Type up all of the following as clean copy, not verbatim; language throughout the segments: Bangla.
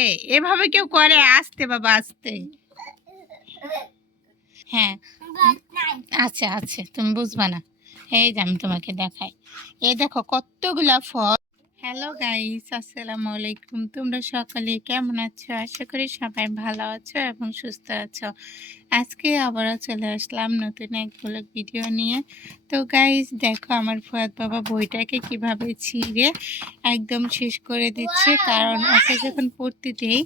আস্তে, এভাবে কেউ করে? আস্তে বাবা, আস্তে। হ্যাঁ, আচ্ছা আচ্ছা, তুমি বুঝবা না। এই যে আমি তোমাকে দেখাই, এই দেখো কতগুলা ফল। হ্যালো গাইস, আসসালামু আলাইকুম। তোমরা সকালে কেমন আছো? আশা করি সবাই ভালো আছো এবং সুস্থ আছো। আজকে আবারও চলে আসলাম নতুন এক ব্লগ ভিডিও নিয়ে। তো গাইস দেখো, আমার ফুয়াদ বাবা বইটাকে কিভাবে ছিঁড়ে একদম শেষ করে দিচ্ছে, কারণ ওকে যখন পড়তে দেই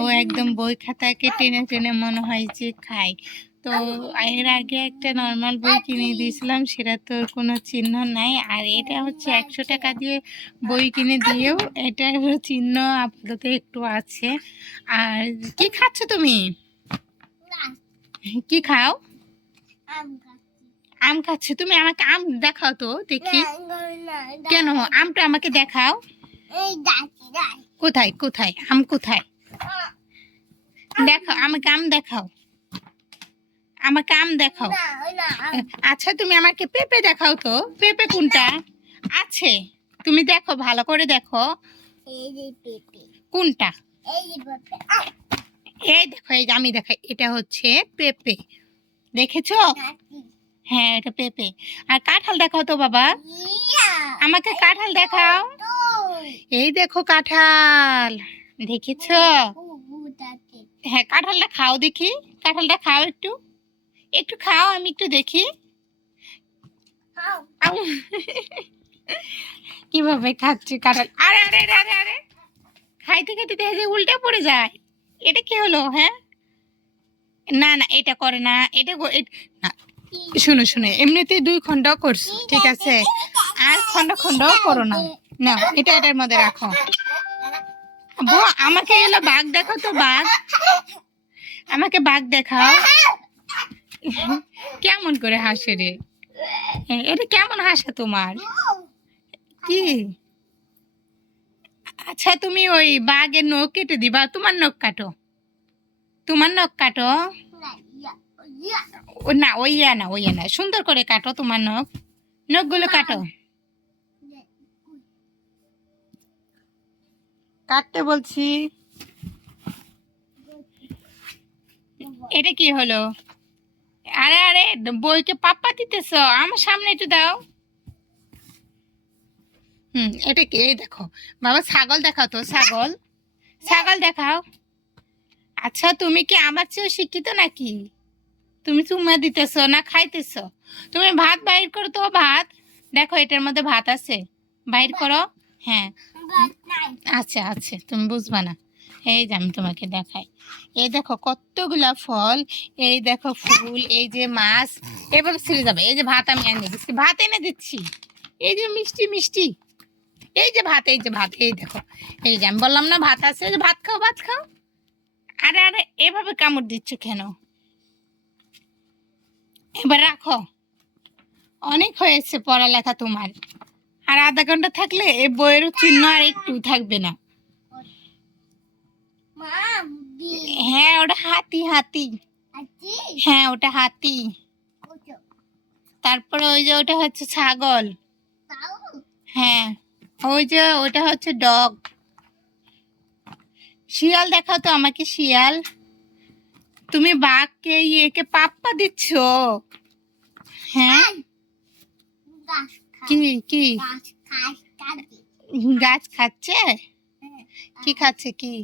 ও একদম বই খাতাকে টেনে টেনে মনে হয় যে খায়। তো এর আগে একটা নর্মাল বই কিনে দিয়েছিলাম, সেটা তো কোনো চিহ্ন নাই। আর এটা হচ্ছে 100 টাকা দিয়ে বই কিনে দিয়েও এটার চিহ্ন আপাতত একটু আছে। আর কি খাচ্ছ তুমি? কি খাও? আম খাচ্ছ তুমি? আমাকে আম দেখাও তো দেখি। কেন? আমটা আমাকে দেখাও। কোথায় কোথায় আম কোথায়? দেখাও আমাকে আম দেখাও, আমাকে আম দেখাও। আচ্ছা তুমি আমাকে পেঁপে দেখাও তো, পেঁপে কোনটা আছে? তুমি দেখো, ভালো করে দেখো কোনটা। এই দেখো, এই যে আমি দেখাই, এটা হচ্ছে পেঁপে, দেখেছো? হ্যাঁ, এটা পেঁপে। আর কাঁঠাল দেখাও তো বাবা, আমাকে কাঁঠাল দেখাও। এই দেখো কাঁঠাল, দেখেছো? হ্যাঁ, কাঁঠালটা খাও দেখি, কাঁঠালটা খাও, একটু একটু খাও, আমি একটু দেখি। আউ। কিভাবে খাচ্ছে কাঁঠাল! আরে আরে আরে আরে আরে, খাইতে খাইতে দেখে যে উল্টে পড়ে যায়। এটা কি হলো? হ্যাঁ, না না, এটা করে না, এটা না। শুনো শুনো, এমনিতেই 2 খণ্ড করছো, ঠিক আছে? আর খণ্ড খণ্ড করো না। না, এটা এটার মধ্যে রাখো। বো, আমাকে এলো বাঘ দেখাও তো, বাঘ, আমাকে বাঘ দেখাও। কেমন করে হাসে রে? এটা কেমন হাসা তোমার? কি? আচ্ছা তুমি ওই বাঘের নখ কেটে দিবা, তোমার নখ কাটো, তোমার নখ কাটো। ও না, ওইয়া না, ওইয়া না, সুন্দর করে কাটো তোমার নখ, নখগুলো কাটো। কাটতে বলছি। এটা কি হলো? আরে আরে, বইকে পাপ্পা দিতেছ, আমার সামনে একটু দাও। এটা কি? এই দেখো বাবা, ছাগল দেখাও তো, ছাগল, ছাগল দেখাও। আচ্ছা তুমি কি আমার চেয়েও শিক্ষিত নাকি? তুমি চুমা দিতেছ না খাইতেছ? তুমি ভাত বাইর করো তো, ভাত দেখো, এটার মধ্যে ভাত আছে, বাইর করো। হ্যাঁ, আচ্ছা আচ্ছা, তুমি বুঝবা না। এই যে আমি তোমাকে দেখাই, এই দেখো কতগুলা ফল, এই দেখো ফুল, এই যে মাছ, এভাবে ছিঁড়ে যাবে। এই যে ভাত আমি এনে দিচ্ছি, ভাত এনে দিচ্ছি, এই যে মিষ্টি মিষ্টি, এই যে ভাত, এই যে ভাত, এই দেখো, এই যে আমি বললাম না ভাত আছে, এই যে ভাত খাও, ভাত খাও। আরে আরে, এভাবে কামড় দিচ্ছ কেন? এবার রাখো, অনেক হয়েছে পড়ালেখা তোমার। আর আধা ঘন্টা থাকলে এই বইয়ের চিহ্ন আর একটু থাকবে না। হ্যাঁ, ওটা হাতি, হাতি। হ্যাঁ, ওটা হাতি। তারপরে ওই যে ওটা হচ্ছে ছাগল। হ্যাঁ, ওই যে ওটা হচ্ছে ডগ। শিয়াল দেখাও তো আমাকে, শিয়াল। তুমি বাঘকে ইয়েকে পাপ্পা দিচ্ছ? হ্যাঁ, কি কি গাছ খাচ্ছে? কি খাচ্ছে? কি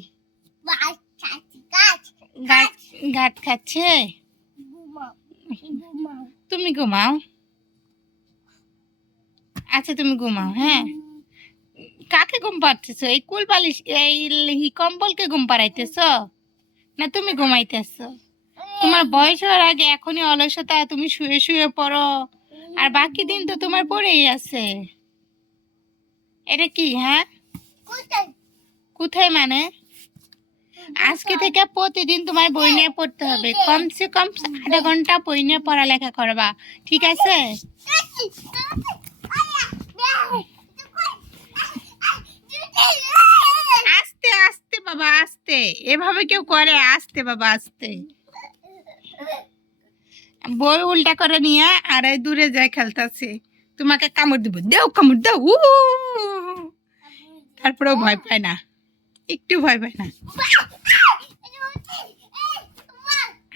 গাছ? গাছ খাচ্ছে। তুমি ঘুমাও, আচ্ছা তুমি ঘুমাও। হ্যাঁ, কাকে ঘুম পাড়তেছো? এই কুল বালিশ, এই কম্বলকে ঘুম পাড়াইতেছ না তুমি ঘুমাইতেছ? তোমার বয়স হওয়ার আগে এখনই অলসতা, তুমি শুয়ে শুয়ে পড়ো, আর বাকি দিন তো তোমার পড়েই আছে। এটা কি? হ্যাঁ, কোথায় মানে? আজকে থেকে প্রতিদিন তোমার বই নিয়ে পড়তে হবে, কমসে কম আধা ঘন্টা বই নিয়ে পড়ালেখা করবা, ঠিক আছে? আস্তে আস্তে বাবা, আস্তে, এভাবে কেউ করে? আস্তে বাবা, আস্তে। বই উল্টা করে নিয়ে আর এই দূরে যায় খেলতেছে, তোমাকে কামড় দিব, দেও কামড় দাও, তারপরেও ভয় পায় না। একটু ভয় পায় না।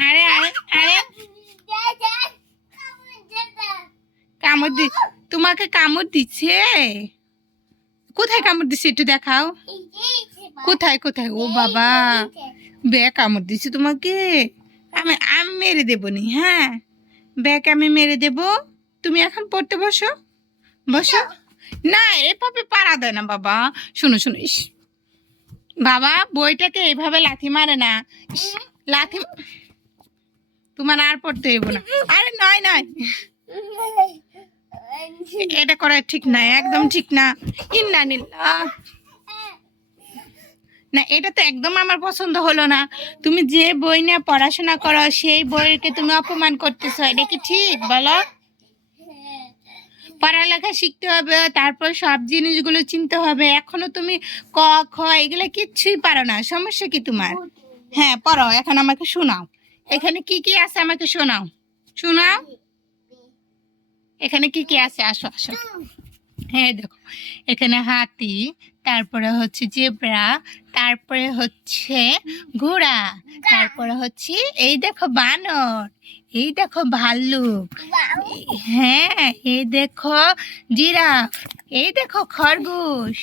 আরে আরে আরে কামড় দি, তোমাকে কামড় দিচ্ছে? কোথায় কামড় দিচ্ছে একটু দেখাও। কোথায় কোথায়? ও বাবা, ব্যাগ কামড় দিচ্ছে তোমাকে। আমি আমি মেরে দেবো নি, হ্যাঁ ব্যাগ আমি মেরে দেব। তুমি এখন পড়তে বসো, বসো। না এভাবে পারা দেয় না বাবা। শোনো শোনো, ইস বাবা বইটাকে এইভাবে লাথি মারে না। ইস, লাথি তোমার আর পড়তে হইব না। আরে নয় নয়, এটা করা ঠিক না, একদম ঠিক না। ইন্নালিল্লাহ, না এটা তো একদম আমার পছন্দ হলো না। তুমি যে বই নিয়ে পড়াশোনা করো সেই বইকে তুমি অপমান করতেছো, এটা কি ঠিক বলো? পড়ালেখা শিখতে হবে, তারপর সব জিনিসগুলো চিনতে হবে। এখনো তুমি ক খ এগুলো কিচ্ছুই পারো না, সমস্যা কি তোমার? হ্যাঁ পড়ো, এখন আমাকে শোনাও। এখানে কি কি আছে আমাকে শোনাও, শোনাও। এখানে কি কি আছে, আসো আসো। হ্যাঁ দেখো, এখানে হাতি, তারপরে হচ্ছে জেব্রা, তারপরে হচ্ছে ঘোড়া, তারপরে হচ্ছে এই দেখো বানর, এই দেখো ভাল্লুক, হ্যাঁ এই দেখো জিরাফ, এই দেখো খরগোশ,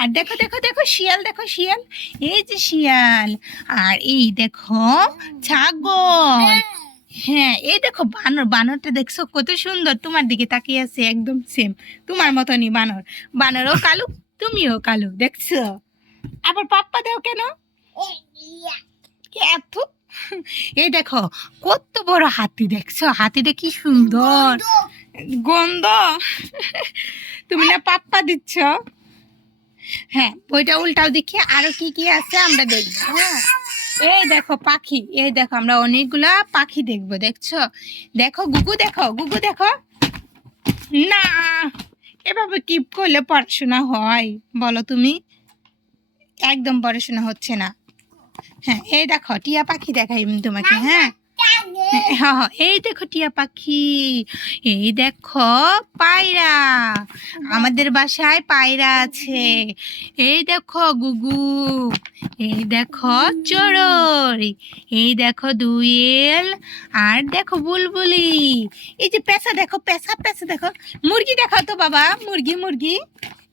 আর দেখো দেখো দেখো শিয়াল, দেখো শিয়াল, এই যে শিয়াল, আর এই দেখো ছাগল। হ্যাঁ এই দেখো বানর, বানরটা দেখছো কত সুন্দর, তোমার দিকে তাকিয়ে আছে, একদম সেম তোমার মতনই বানর। বানরও কালো, তুমিও কালো, দেখছো? আবার পাপ্পা দাও কেন এত? এই দেখো কত বড় হাতি, দেখছো হাতিটা কি সুন্দর, গন্ধ। তুমি না পাপ্পা দিচ্ছ? হ্যাঁ বইটা উল্টাও দেখি আরো কি কি আছে আমরা দেখবো। হ্যাঁ এই দেখো পাখি, এই দেখো আমরা অনেকগুলা পাখি দেখবো, দেখছো? দেখো গুগু, দেখো গুগু, দেখো। না এভাবে কি করলে পড়াশোনা হয় বলো তুমি? একদম পড়াশোনা হচ্ছে না। হ্যাঁ এই দেখো টিয়া পাখি দেখাই আমি তোমাকে। হ্যাঁ হ্যাঁ হ্যাঁ, এই দেখো টিয়া পাখি, এই দেখো পায়রা, আমাদের বাসায় পায়রা আছে। এই দেখো গুগু, এই দেখো চড়ুই, এই দেখো দুয়েল, আর দেখো বুলবুলি, এই যে পেঁচা দেখো, পেঁচা পেঁচা দেখো। মুরগি দেখাও তো বাবা, মুরগি মুরগি,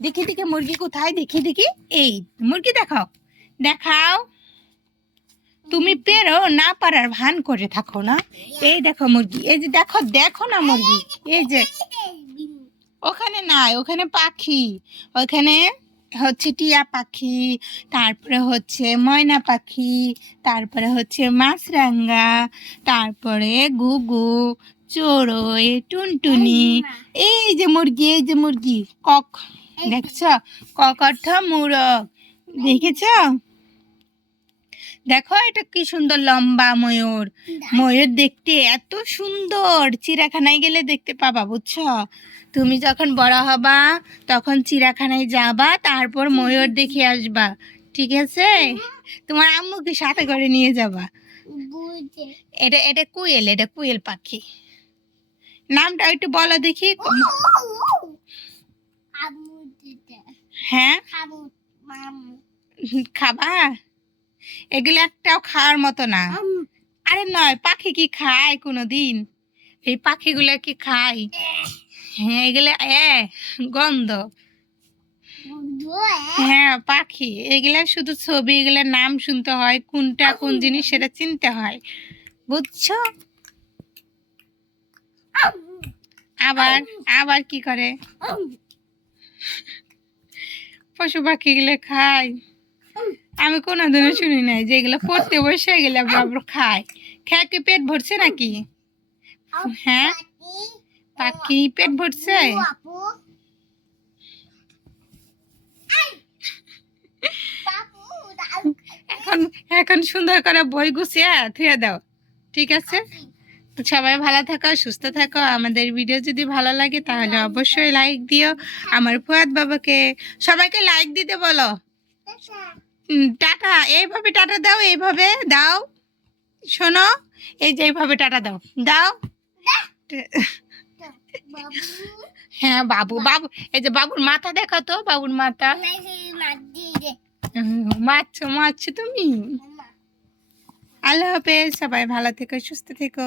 দেখি দেখি মুরগি কোথায়, দেখি দেখি, এই মুরগি দেখাও, দেখাও। তুমি পেরো না, পারার ভান করে থাকো না। এই দেখো মুরগি, এই যে দেখো, দেখো না মুরগি, এই যে ওখানে নাই, ওখানে পাখি, ওখানে হচ্ছে টিয়া পাখি, তারপরে হচ্ছে ময়না পাখি, তারপরে হচ্ছে মাছরাঙা, তারপরে গুগু, চড়ুই, টুনটুনি, এই যে মুরগি, এই যে মুরগি কক, দেখছ? কক অর্থ মুরগ, দেখেছ? দেখো এটা কি সুন্দর লম্বা ময়ূর, ময়ূর দেখতে এত সুন্দর, চিড়িয়াখানায় গেলে দেখতে পাবা, বুঝছো? তুমি যখন বড় হবা তখন চিড়িয়াখানায় যাবা, তারপর ময়ূর দেখে আসবা, ঠিক আছে? তোমার আম্মুকে সাথে করে নিয়ে যাবা। এটা এটা কুয়েল, এটা কুয়েল পাখি। নামটা একটু বলো দেখি। হ্যাঁ খাবা? এগুলো একটাও খাওয়ার মতো না। আরে নয়, পাখি কি খায় কোনোদিন? এই পাখিগুলো কি খায়? হ্যাঁ এগুলো গন্ধ। হ্যাঁ পাখি এগুলা শুধু ছবি, এগুলার নাম শুনতে হয়, কোনটা কোন জিনিস সেটা চিনতে হয়, বুঝছো? আবার আবার কি করে? পশু পাখি গুলো খায়? আমি কোনোদিনও শুনি নাই যে এগুলো পড়তে বসে গেলে আবার খায়। খেয়ে কি পেট ভরছে নাকি? হ্যাঁ পাখি পেট ভরছে? এখন এখন সুন্দর করে বই গুছিয়ে থুয়ে দাও, ঠিক আছে? তো সবাই ভালো থাকো, সুস্থ থাকো। আমাদের ভিডিও যদি ভালো লাগে তাহলে অবশ্যই লাইক দিও। আমার ফুয়াদ বাবাকে সবাইকে লাইক দিতে বলো। টাটা, এইভাবে টাটা দাও, এইভাবে দাও, শোনো এই যে এইভাবে টাটা দাও, দাও। হ্যাঁ বাবু, বাবু এই যে বাবুর মাথা দেখো তো, বাবুর মাথা, মারছো মারছো তুমি। আল্লাহ হাফেজ, সবাই ভালো থেকো সুস্থ থেকো।